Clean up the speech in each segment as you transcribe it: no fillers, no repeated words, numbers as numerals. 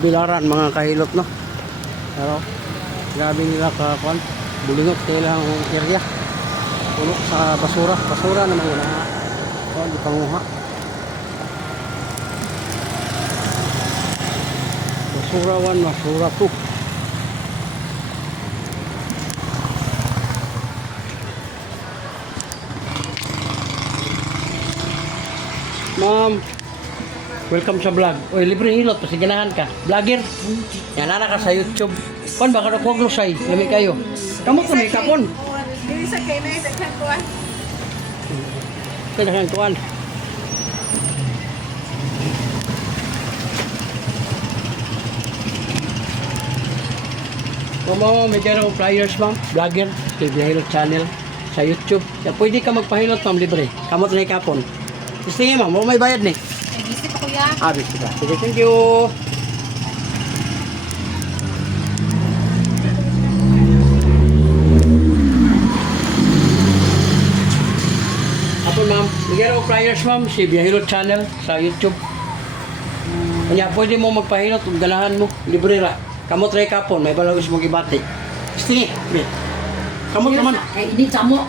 Bilaran mga kahilot no. Pero grabe nila kakuan. Bulingot kailang area. Puno sa basura. Basura naman yun. Oh, di panguha. Basura 1, basura 2. Ma'am, welcome sa vlog. Oy, libre hilot, pasiganahan ka. Vlogger. Yan na ka sa YouTube. Kon baka na kuwag lusay, lami kayo. Kamu ko ni kapon. Dili sa kay na sa kuan. Kailangan kuan. Mama, may dyan akong flyers, ma'am. Vlogger, Stevie Hilot channel sa YouTube. Ya, pwede ka magpahilot, ma'am, libre. Kamot na kapon. Gusto niya, ma'am. May bayad ni. Ay, gisip ako ya. Gusto ka. Sige, thank you. Ako, ma'am. Bigyan ako flyers, ma'am. Si Biyahilot channel sa YouTube. Kanya, pwede mo magpahilot kung ganahan mo. Libre ra. Kamot ray kapon. May balagos mong ibati. Gusto niya. Kamot naman. Ay, hindi mo.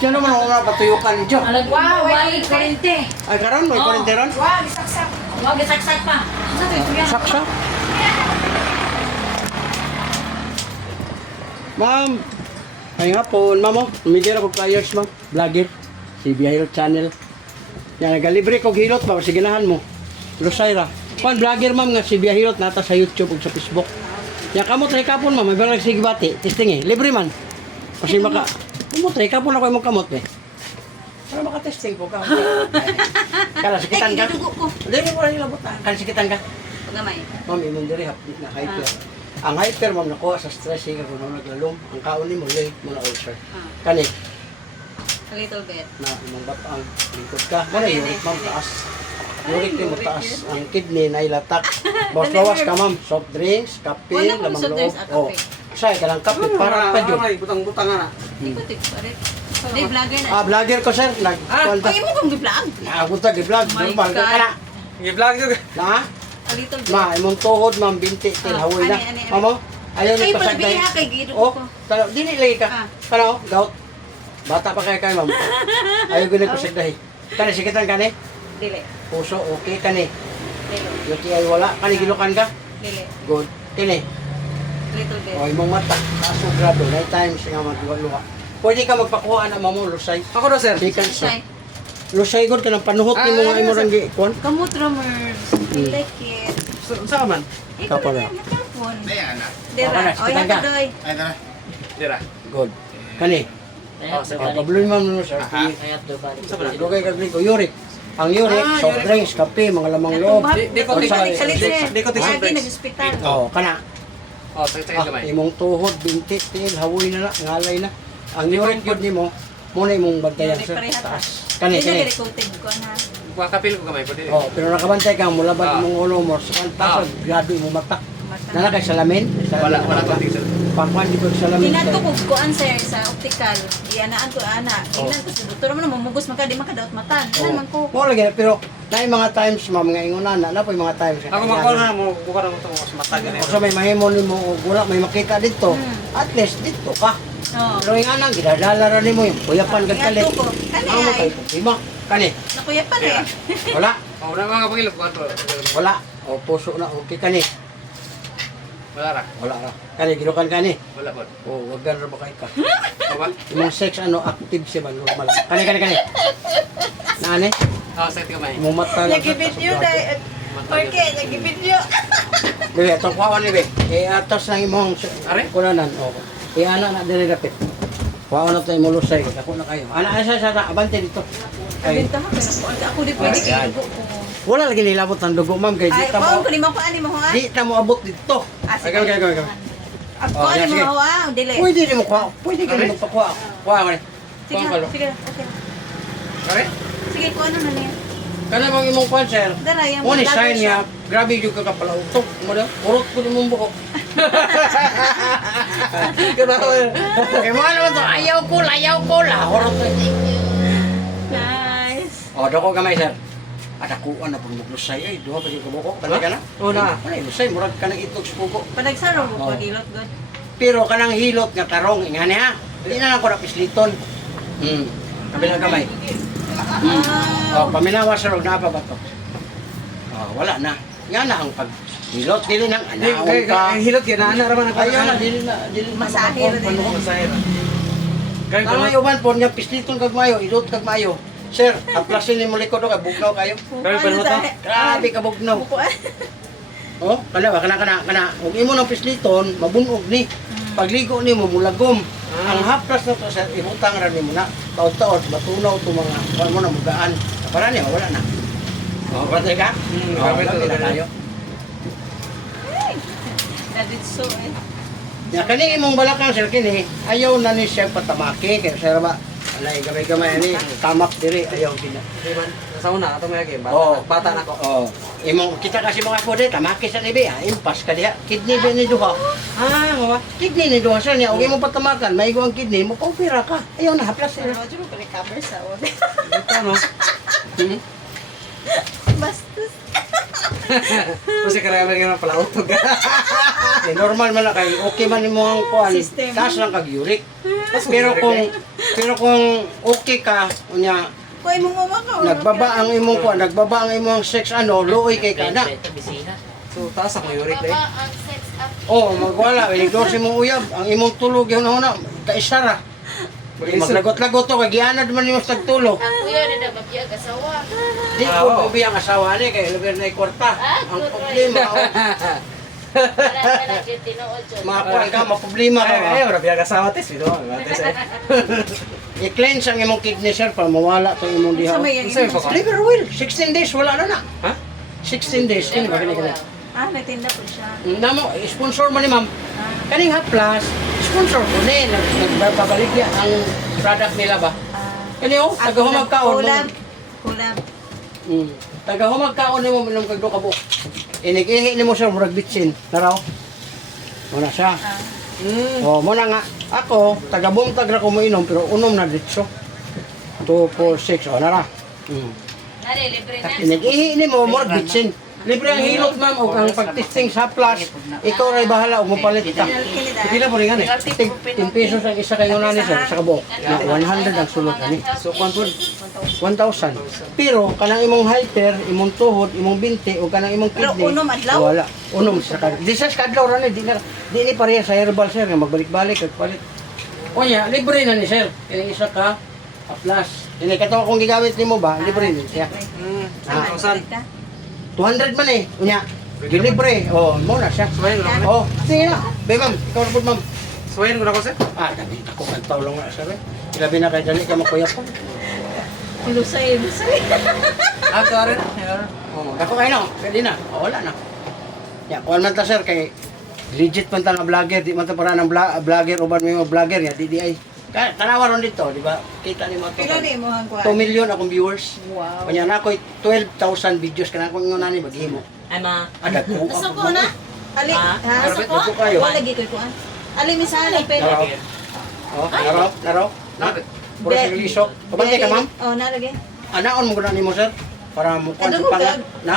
Diyan naman ako nga patuyukan niyo. Wow, wait, 40. Ay, karon may 40 ron? Wow, isaksak. Wag saksak pa. Saksa. Ma'am. Ay nga po, ma'am. Umigil ako flyers, ma'am. Vlogger. Si Biyahilot channel. Yan, nagalibre ko hilot ba? Siginahan mo. Lusayra. Pan vlogger, ma'am, nga si Biyahilot nata sa YouTube ug sa Facebook. Yan, kamot ray kapon, ma'am. May balag sige bati. Testing eh. Libre man. Kasi maka... Kamot ray kapon ako imong kamot eh. Para maka-testing ko ka. Kala sikitan ka. Dili mo rin labutan. Kala sikitan ka. Pagamay. Ma'am, imong diri na hyper. Ang hyper, ma'am, nakuha sa stress kaya kung naglalong. Ang kaon ni mo, lay mo na ulcer. Kani, A little bit. na imong batang lingkod ka. Muna uric, ma'am, taas. Uric ni mo taas. Ang kidney na ilatak. Bawas ka, ma'am. Soft drinks, kape, Wala ko lamang soft drinks loob. at Oh. kape. Say, kalang kape, para pa dyan. Butang-butang na. Ikaw, pare. Di, vlogger na. Vlogger ko, sir. Nag-kwalta. Ay, mo kong vlog. Nakapunta, gi-vlog. My Normal ka God. na. I-vlog yun. Na? A little bit. Ma, imong tuhod, ma'am, binti, tilhawoy na. Ani. Mamo, ayaw Kayo ni pala pasagday. biha kay Giro Oh, ko. dili lagi ka. Ah. Kano, gout. Bata pa kayo, ma'am. Ayaw gini pasagday. Kani, sikitan kani? Dili. Puso, okay kani. Dili. UTI wala. Kani, gilukan ka? Dili. Good. Kini. Little bit. O, imong mata. Kaso grado. Night times nga magluwa-luwa. Pwede ka magpakuha na mamo, lusay. Ako na, sir. Chicken sa. Shy. Lusay god ka ng panuhot ni mo nga imo rang giikon. Kamot ramers. I like it. Saan man? Ikaw Kapala. na yung telepon. Ayan na. Dira. Kapala, O, yan sikitan ka. ka, doy. Ay, na. Dira. Good. Kani. Oh, sir. Pabloy ma'am no, sir. Lugay ka ko uric. Ang uric, soft drinks, kape, mga lamang loob. Di ko Balik sa litre. Di ko tingin Lagi breaks. nag-hospital. Oh, kana. Oh, sakit kamay. Imong tuhod, binti, til, hawoy na ngalay na. Ang uric yun nimo, muna imong bantayan sir. Taas. Kani, kani. Hindi na coated ko na. Kapil ko kamay. Pwede. Oh, pero nakabantay ka, mula ba Ah. imong ulo mo, sa pasag, grado imong mata. Mata. Nala kay salamin? Wala konting, sir. Pakwan di ko salamin. Tinatukog ko an sir sa optical. Ianaan ko ana. Tingnan ko sa doktor mo na mamugos man ka di man ka daot matan. Ano man ko. Mo lagi, pero na mga times, ma'am, nga ingunan na po yung mga times. Ako makuha na mo. Buka na mo ito. Mas matagal na. O sa may mahimo nimo og wala may makita dito. At least dito ka. Oo. Pero yung anang gidadala ra nimo yung kuyapan kag kalit. Tingnan ko. Kani Amo kay ay. problema. Kani. Nakuya pa eh. Wala. Oh, na mga pangilap ko ato. Wala. O puso na okay kani. Wala ra. Wala ra. Kani gilukan kani. Wala po. O wag ra ba kay ka. Ba? Imong sex ano active siya ba normal. Kani. Nani? Oh, sakit kamay. Imong mata lang. Nag-video dai. Okay, nag-video. Bebe, itong kuhawan ni Be. Atos ng imong Are? kunanan. O. Ana na diri dapit. Kuhawan na tayo mulusay. Ako na kayo. Ana sa abante dito. Ay, Benta ha pero ako di pwede kay dugo ko. wala lagi nilabot ng dugo, ma'am. Kay di Ay, ta mao mo. ko di mo ko ani mo ha. Di ta mo abot dito. Sige. Ikaw. Ako Oh, ani yan, sige. mo ha, dili. Pwede rin mo kuha. Pwede ka rin magpakuha. Kuha ka rin. Sige, Kuha ka rin. sige. Okay. Are? Sige ko ano na niya. Kana bang imong kwan, sir? Dara yang Mo ni sign niya. Grabe yung kapala utok. Mo daw. Urot ko nimong buhok. Kaya mo naman to. Ayaw ko. Lahorot ko. Nice. O, dako kamay, sir. Adakuan na pong maglusay ay duha pa yung kabukok kani ka na. Oo na. Ano lusay murag ka nang itlog sa pugo. Panagsaro ko Oh. pag ilot god. Pero kanang hilot nga tarong ingani ha. Dili na lang ko na pisliton. Kabilang kamay. Oh, paminawa sa rog na pa ba to? Oh, wala na. Yan na ang paghilot dili nang anaon ka. Hilot yan, ana raman ako. Ayaw na dili na Masahe na din. Masaya. Kanang uban po nga pisliton kag mayo, ilot kag mayo. Sir, aplasin ni mo likod o kay bugnaw kayo. Kami pa naman to? Grabe ka bugnaw. Bukuan. Oh, kana. Ug imo ng pisliton, mabunog ni. Pagligo nimo mulagom. Ang haplas na to sa ibutang ra nimo na. Taod-taod matunaw to mga kuan mo na mugaan. Para ni wala na. Oh, patay ka? grabe to, na grabe. tayo. Daditso eh. Ya kani imong balakang sir kini, ayaw na ni siya patamaki kay sir ba. Alay gamay-gamay ni tamak diri ayaw din. Nasa una, ato may lagi. Oh. Bata na ko. Oh, imong kita kasi mga ko dito, tamaki sa nibi, impas ka diha. Kidney ba ni duha? Mama, kidney ni duha sa niya. Okay mo patamakan, maigo ang kidney mo, opera ka. Ayaw na haplas sir. Pero jud ko recover sa od. Ito no. Bastos. Kasi karaya may ganun pala utog. Eh, normal man lang kay okay man nimo ang kuan. System. Taas lang kag uric. Pero kung okay ka, unya Kuy mo mama ka. nagbaba ang imong kuan, nagbaba ang imong sex luoy kay kana. So, taas ako uric eh. ang sex up. Oh, magwala, iligor si mong uyab, ang imong tulog yun na kaisara. Maglagot-lagot to, kay gianad man nimo sa tagtulog. Kuya na na mabiyag asawa. Di ko bibiyang asawa ni kay lugar na kwarta. Ang problema, Wala na gyud tinuod jud. makuan ka, maproblema ka. Ay, wala biyaga sa atis. Ito, atis eh. I-cleanse ang imong kidney sir para mawala to imong diha. Sa may Sa'yo pa ka? Liver oil, 16 days wala na na. Ha? 16 days kini ba kini. Ah, natinda po siya. Namo sponsor mo ni ma'am. Kaning Haplas, sponsor ko ni nagbabalik niya ang product nila ba. Kani oh, tagahumag kaon. Kulab. Tagahumag kaon nimo minom kag do ka buok. Inig-ihi nimo sa murag bitsin. Naraw. Muna siya. Oh, muna nga. Ako, taga-bumtag ra ko mo inom pero unom na ditso. 2, 4, 6. Oh, nara. Nari libre na. Inig-ihi nimo murag bitsin. Libre ang hilot ma'am o ang pagtesting sa Plus. Ikaw ray bahala og mopalit ka. Pila po rin yan eh. 10 pesos ang isa kayo nani sir sa kabuok. Na 100 ang sulod ani. So, kwan po. 1,000. Pero kanang imong halter, imong tuhod, imong binti o kanang imong Pero kidney. unom adlaw? Wala. Unom sa kadlaw. Di sa kadlaw ra ni di ni pareha sa herbal sir nga magbalik-balik kag palit. Onya, libre na ni sir. Kini isa ka plus. Dili kato kung gigamit nimo ba, libre ni siya. 1,000. 200 man eh. Unya, libre. Oh, mo na siya. Suwayin ko na ko. Oh, sige na. Be ma'am, ikaw na po ma'am. Suwayin ko na ko sir. Dami ako ang tawlong na sir. Ilabi na kay dali ka makuyap ko. Lusay. Ato rin. Oh, ako kayo na. Pwede na. Oh, wala na. Ya, kuan man ta sir kay legit man ta nga vlogger, di man ta para ng vlogger uban mo vlogger ya, di ay. Tanawa ron dito, di ba? Kita ni mo to. Pila ni mo ang 2 kuan? million akong viewers. Wow. Kanya na ako 12,000 videos kana akong ingon ni maghimo. Ay ma. Ada ko. Nasa ko na? Ali, ha? Nasa ko kayo. Wala lagi koy kuan. Ali misala pero. Naraw. Oh, naraw. Na. Puro sa liso. Kabantay ka ma'am? Oh, nalagay. Anaon mo guna nimo sir para mo kuan sa Kadugog panga. ka? Na?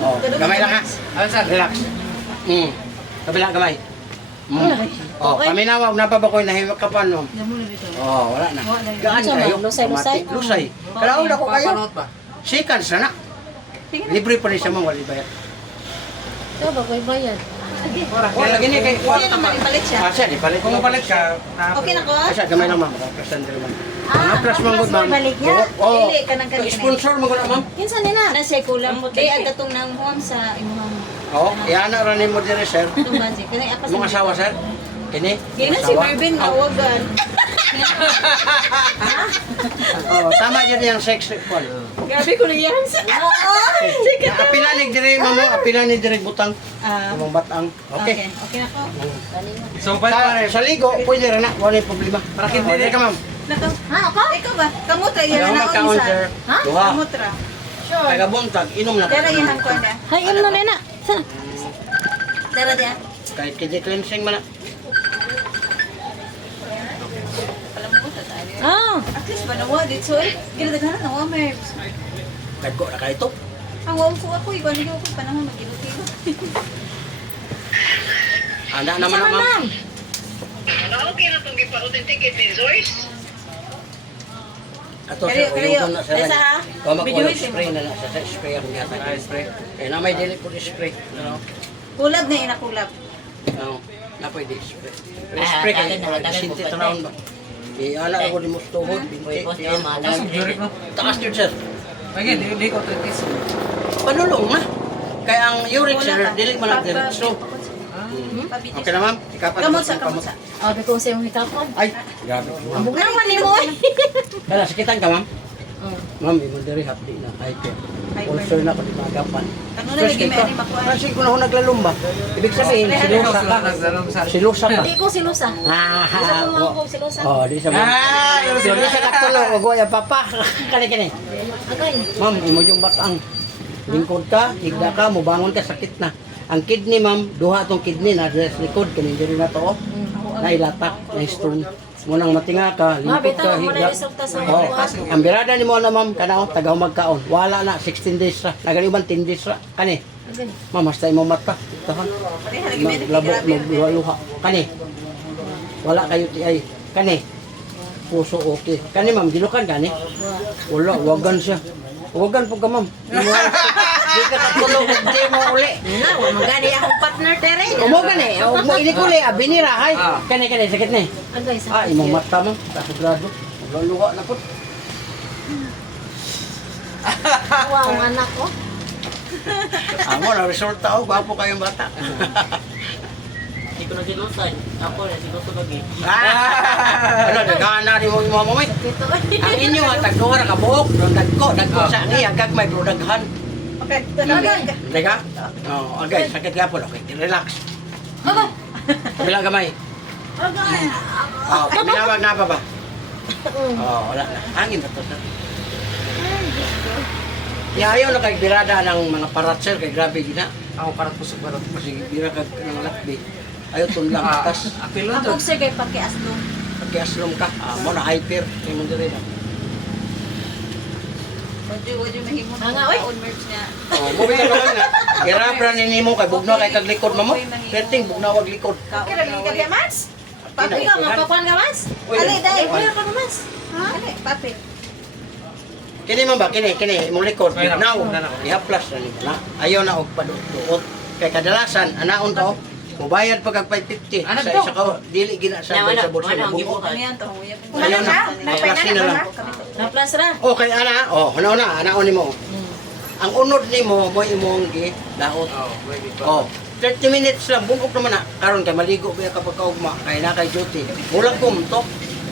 Oh, Kadugog gamay ka? lang ha. Relax. Kabila gamay. Oh, kami na wag na pa ba ko nahimak ka pa no? Damo na dito. Oh, wala na. Wala na. Gaan kayo. Lusay. Lusay. Kalaon ako kayo. Panood ba? Seconds na na. Libre pa rin siya mong wali bayad. Ito ba koy bayad? Oh, lagi ni kay Sige naman ipalit siya. siya, di palit Kung mapalit ka, Okay na ko? Siya, gamay lang ma'am. Present rin ma'am. Plus mong good plus ma'am. balik niya? Oh, Dili, kanang kanina. sponsor mo guna ma'am. Kinsa nila? Na siya kulang mo. Di ang katong nang huwam sa imong Oh, iyan na rin mo dire sir. itong magic. Kanang apas. Mong asawa sir. Kini? Di na si Mervin awagan. Oh, tama dyan yung sex call. Grabe ko nang yan sa. Sige. Apilanig dire mamo, apilanig dire butang. Ah, Imong batang. Okay. okay na ko. So, pa Sa ligo, pwede rin na. Wala yung problema. Para hindi Hindi ka ma'am. Nako. Ha, ako? Ikaw ba? Kamutra yan Ayaw na mag-counter. Ha? Duha. Kamutra. Tagabuntag, inom na. Dara yan ko na. Hay im na nena. Sana. Dara dia. Kahit kidney cleansing man na. Ah, At least manawa dito eh. Gila daghan na wa may. Nagko na kayo to. Ang wawang ko ako, iba niyo ako panahon mag-ilot-ilot. Ana naman na ma'am. Okay na itong gipa-authenticate ni Joyce. Ato Kaliyo, sa kaliyo. uyugon na sa Desa, ha? Kama ko Bidyuhin spray na sa spray ako yata. Ah, spray. Eh na may dili ko spray. No. Kulab na inakulab. No. Na pwede spray. Ah, Spray kay dagan na, dagan sinti po, tanawon ba. Eh ana ako di mo tuhod. Uy, boss, Binti. madam. Tapos jurik no. Taas jud sir. Lagi, di ko 20. Panulong na. Kaya ang uric sir dili man nagdiretso. Pabitis. Okay na ma'am. Ikapat. Kamot sa, kamot sa. Oh, di ko sa yung hikapon. Ay, grabe. Ang bukan naman ni mo. Kaya sakitan ka ma'am. Ma'am, imo diri hapdi na hyper. Ulcer na ko di magapan. Kano na lagi may ani makuha. Kasi kung ako naglalumba, ibig sabihin, silusa ka. Silusa ka. Hindi ko silusa. Ah, Isa ko mga ko silusa. oh, di sa mga. Ah, yung So, di sa katulog, o goya papa. Kani. Agay. Ma'am, imo yung batang. Lingkod ka, higda ka, mubangon ka, sakit na. Ang kidney, ma'am, duha tong kidney na sa likod, kanin diri na to, oh. Nailatak, na stone. Munang matinga ka, lingkod Mabita ka, mo na higda. resulta sa Oh, buwan. ang birada ni mo na ma'am, kanao, tagaw magkaon. Wala na, 16 days ra. Nagaliban 10 days ra. Kani, Agay. ma'am, hasta imo mata. Tahan. Pareha lagi may Maglabo, magluha. Kani. Wala kayo ti ay. Kani. Puso okay. Kani ma'am, gilukan kani. Wala, wagan siya. Wagan po ka ma'am. Di ka katulog, di mo uli. Na, wa magani akong partner tere. Umo gani, mo ilikuli, binira hay. Kani sakit ni. Agay Ah, sa. imo mata ma'am, kasagrado. Luha na po. Wow, ang anak ko. Amo na resort tao, gwapo kayong bata. Hindi ko na silusan. Ako na silusan lagi. Ano, nagana ni mo mo may. Dito. Ang inyo nga tagduha ka buhok, dagko sa niya gagmay bro daghan. Okay, talaga. Teka? Oh, agay, sakit ka po. Okay, relax. Aba. Kabila gamay. Agay. Oh, minawag na pa ba? Oh, wala na. Hangin na to, sir. Ayaw na kay birada ng mga parat, sir. Kay grabe gina. Ako para pusok ba Kasi bira kag ng lakbi. Ayaw tunlang atas. Apil lang to. Ako sige pakiaslong. Pagkiaslom ka. Mo na hyper. Kay mo diri na. Wadi mahimo. Nga, oy. On merch niya. Oh, mo bitaw ka nga. Irabra ni nimo kay bugnaw kay kag likod mo. Perting bugnaw kag likod. Kira lagi ka diya, Mans? Papi ka, mapakuan ka, Mas? Ali, dai. Kuya ka, Mas. Ali, papi. Kini man ba kini imong likod Kaya na, now na. i-plus na nimo na ayaw na og paduot kay kadalasan anaon to mubayad pa kag 550 Ano sa to? isa ka dili gina sa Wala, sa bulsa wala, mo gibuka. Ano yan to? Huyap. Ayaw na. Naplasin na lang. Na-plus ra. Okay ana una anaon nimo ang unod nimo mo imong gi daot Oh, pwede pa. oh 30 minutes lang bungkok naman na karon kay maligo ba kapag kaugma kay na kay duty mulag kumtok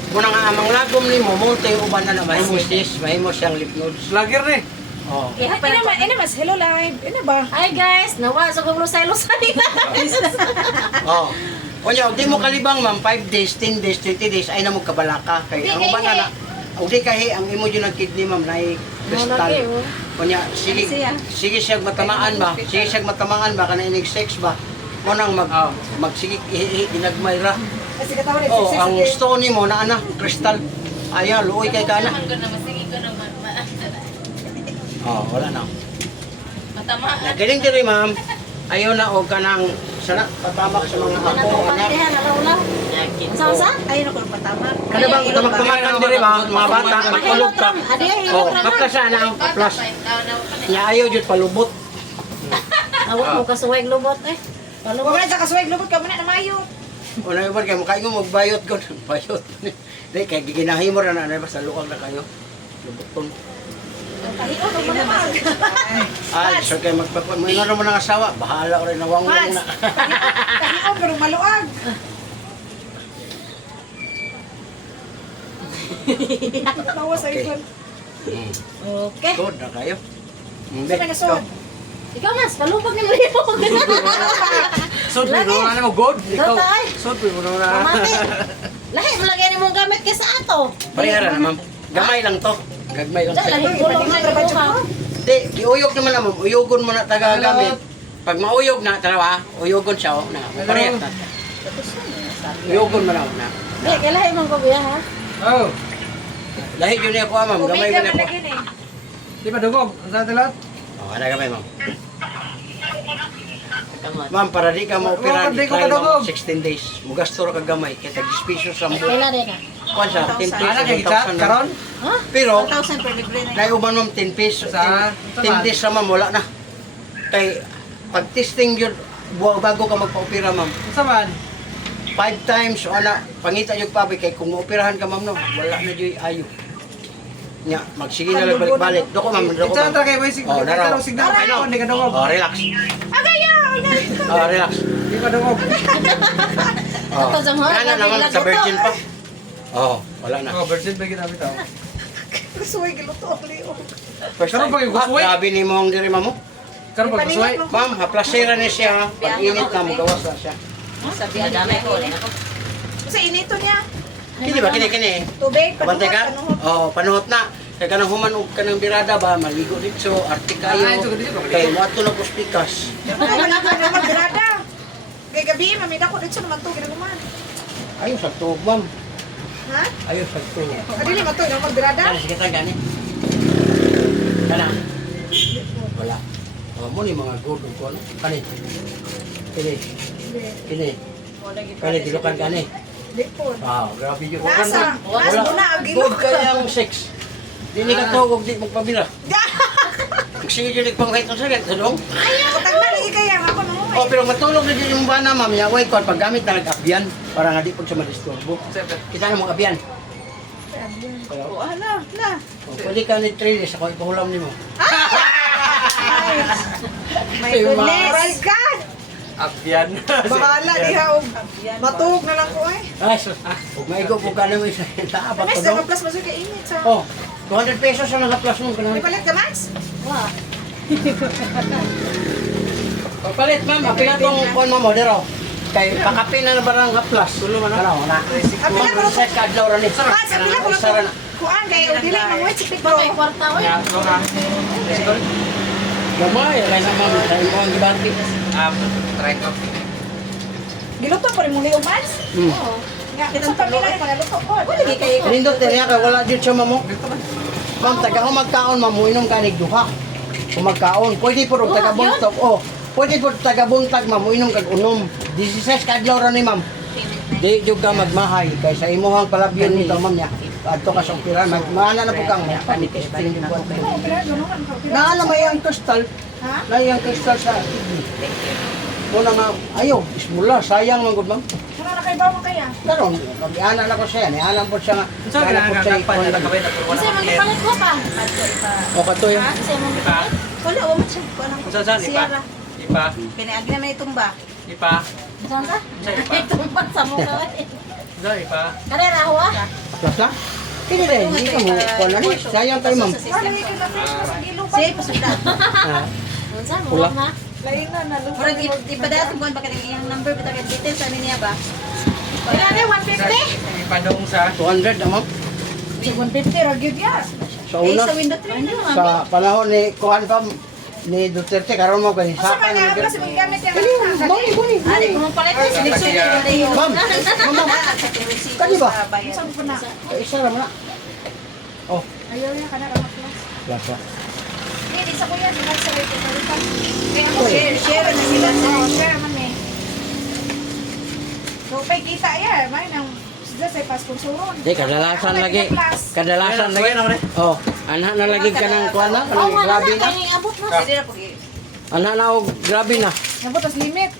muna nga amang lagom nimo monte uban na mahimo sis mahimo siyang lymph nodes Vlogger ni. oh Mas hello live. Ano ba? Hi guys, nawa sa kong lusay-lusay. Oh. Kunya, di mo kalibang ma'am, 5 days, 10 days, 20 days, ay na mo kabalaka. Kay ang ba na, o di kahi, ang imo dyan ng kidney ma'am, na kristal. lagi, oh. Kunya, sige, sige siyag matamaan ba? Sige siyag matamaan ba? Kana inig sex ba? Mo nang magsige, ginagmay ra. Kasi katawa rin. Oh, ang stone ni mo na ana, kristal. Ayaw, luoy kay kana. Oh, wala na. Matamaan. Galing diri ma'am. Ayaw na og kanang sana patamak sa mga apo, anak. Sa-sa? Ayun ako patama. Kada bang tamag-tamakan diri ba mga bata magpulog ka. Adi ay Oh, hilot na. kapla sana ang plus. Nya ayaw jud palubot. Awak mo kasuwag lubot eh. Huwag mo na sa kasuwag lubot ka muna na mayo. Una ba kay mukha mo magbayot ko, bayot. Dai kay giginahin mo ra na basta luwag na kayo. Lubuton. Kahiyo ka muna mag. Ay, so kay magpapon mo nga mo nang asawa, bahala ko rin nawang mo Mas, na. kahiyo ka rin maluag. Tawa sa ikon. Okay. Good na kayo. Sa nagasod. Ikaw mas, kalubag ni Mario. Sod mo na mo god. Ikaw. Tatay. Sod mo na. Pamati. Lahi mo lagyan ni mong gamit kay sa ato. Parehara na ma'am. Gamay lang to. Gagmay lang. Dahil lahi kulong na ibuha. Di, iuyog naman na ma'am. Uyogon mo na tagagamit. Pag mauyog na, tarawa, uyogon siya, na. Parehas na. Uyogon mo na. Di, kaya lahi mong kubiya ha. Oh. Lahi yun niya ko ma'am. Gamay yun niya ko. Di ba dugog? Ang sa tilat? Oh, ana gamay ma'am. Kamot. Ma'am, para di ka maoperahan, Di ko try kadungog. mo 16 days. Mugasto ra ka gamay, kaya tag-dispisyo sa mo. Kailan rin ah? Kuan siya, 10 pesos. Ana kay gitsa 1,000 karon? Ha? Pero, 1,000 per libre na yun. naiuban ma'am 10 pesos. Sa- 10 days sa ma'am, wala na. Kay, pag-testing yun, bago ka magpa-opera ma'am. Unsa man? 5 times o ana, pangita yung papi, kay kung maoperahan ka ma'am no, wala na dyan ayo. Nya, magsige na lang balik-balik. Doko ma'am, doko Itsa ma'am. tra kay may signal. Oh, naraw. Signal kay no, hindi ka dungog. Oh, relax. Oh, relax. Hindi ka dungog. Oh. Ako sa mga Yan na naman lagot sa to. virgin pa. Oh, wala na. Oh, virgin ba kita bitaw? Gusto ko giluto ako liyo. First Karon time. pa yung gusuy? Grabe ni mo ang diri ma'am. Karon pag gusuy. Ma'am, haplasera ni siya. Pag init na, magawas na siya. Sabi na damay ko. Kasi inito niya. Kini ba, kini. Tubig, Bantay ka? panuhot. Oh, panuhot na. Kaya kanang humanog ka ng birada ba, maligo dito, arte kayo. Ah, ito, dito, dito. Kaya mo ato na puspikas. Ay, wala ka naman grada. Kay gabi, mamida ko dito naman to, ginaguman. Ayos sa tuog, ma'am. Ha? Ayos sa tuog. Adili man to, naman grada. Kana sige ta gani. Kana. Wala. Oh, mo ni mga good ko ano? Kani. Kini. Kini. Kani dilukan gani. Di po. Ah, grabe yun. Nasa, nasa muna ang Good gilok. kayang sex. Dili ka tawag di magpabila. Sige yun pang kahit ang sakit. Tulong. Kutag na lagi kaya ako nung Oh, pero matulog na dyan yung bana, ma'am. Ya, wait, pag gamit na nag-abyan, para nga di po siya madisturbo. Kita na mong abyan. Oh, ala, na. Oh, pwede ka ni Trilis, ako ipahulam ni mo. My Ay, goodness. My God. Abyan. Bahala diha og matug na lang ko eh. Ay, sus. Huwag maigo po ka na mo isa. Taabak Mas ko daw daw. plus maso kay init sa. Oh, 200 pesos ang naka-plus mo. May palit ka Max? Wah. Pagpalit, ma'am. Apila kong kuhan mo, modero. Kay pakapin na barang ha-plus. Tulo man na. Ano, na. Apila ko. Ma'am, sa kadlaw rin. Ah, sa pila ko Sara lang. na. Kuan kay og dili manguwit sa Pa may pikro. kwarta oy. Ya, so na. Gamay, alay na ma'am. Sa imo ang gibati. Try ko. Giluto pa rin mo liog Max? Hmm. Oo. Nga kita pa pila ni pagaluto ko. Wala gi kay Nindot, teriya kay wala dyan siya, ma'am. Ma'am, taga kung magkaon, ma'am, muinom ka nig duha. Kung magkaon, pwede po rin taga buntag. Oh, pwede po taga buntag, ma'am, muinom kag unom. 16 kadlaw ra ni ma'am. Di jud ka magmahay kay sa imuhang palabyon nito, ma'am niya. Adto ka sa opiran, magmana na po kang panitis din yung buwan. Naala may ang kristal, Ha? na yung kristal sa kidney. Muna nga, ayaw, ismula, sayang man gud ma'am. Ano na kay bawo kaya? Karon, pag-ianan ako siya, nialam po siya nga. So ginagawa pa nila kabay na turuan. Kasi magipalit ko pa. O katoy. Kasi magipalit. Wala wa man siya. Kuan ang Unsa saan ipa? Sierra. Ipa. Kinaagi na may tumba. Ipa. Saan ka? Sa ipa. Tumpat sa mukha. Unsa ipa? Karera ho ah. Plus lang? Pili rin, hindi ka mo. Kuha na rin, sayang tayo ma'am. Wala gi kay sa gilong. Sige, pasunda. Ah, Unsa mo Pula. na? Lain na na. Mura di pa dapat kuan pa kanang iyang number bitaw kay details sa niya ba? Wala na 150. Ipa dong sa 200 na ma'am. 150 ra gyud ya. Sa una, Sa window 3 na. sa panahon ni Kuhan pa ni Duterte, karon mo kay Sa Saka mga ni abra sa mga gamit yung Boni, boni, Ali, boni. kung palit ko selection ni wala yun. Ma'am, ma'am, Kani ba? Saan po na? isa naman na. Oh, Ayaw niya ka na ka plus. plus ba? Hindi, sa kuya, di ba sa rate ka rin pa? Kaya ako, share na sila sa share man eh. So, pay kita yan, may nang sila sa pasponsoron. Di, kadalasan lagi. Kadalasan lagi. Oh, anak na lagi ka ng kuhan na, Oo kanang nga na, grabe na. kaya abot na. Hindi na po. Anak na og grabe na. Nabutas limit.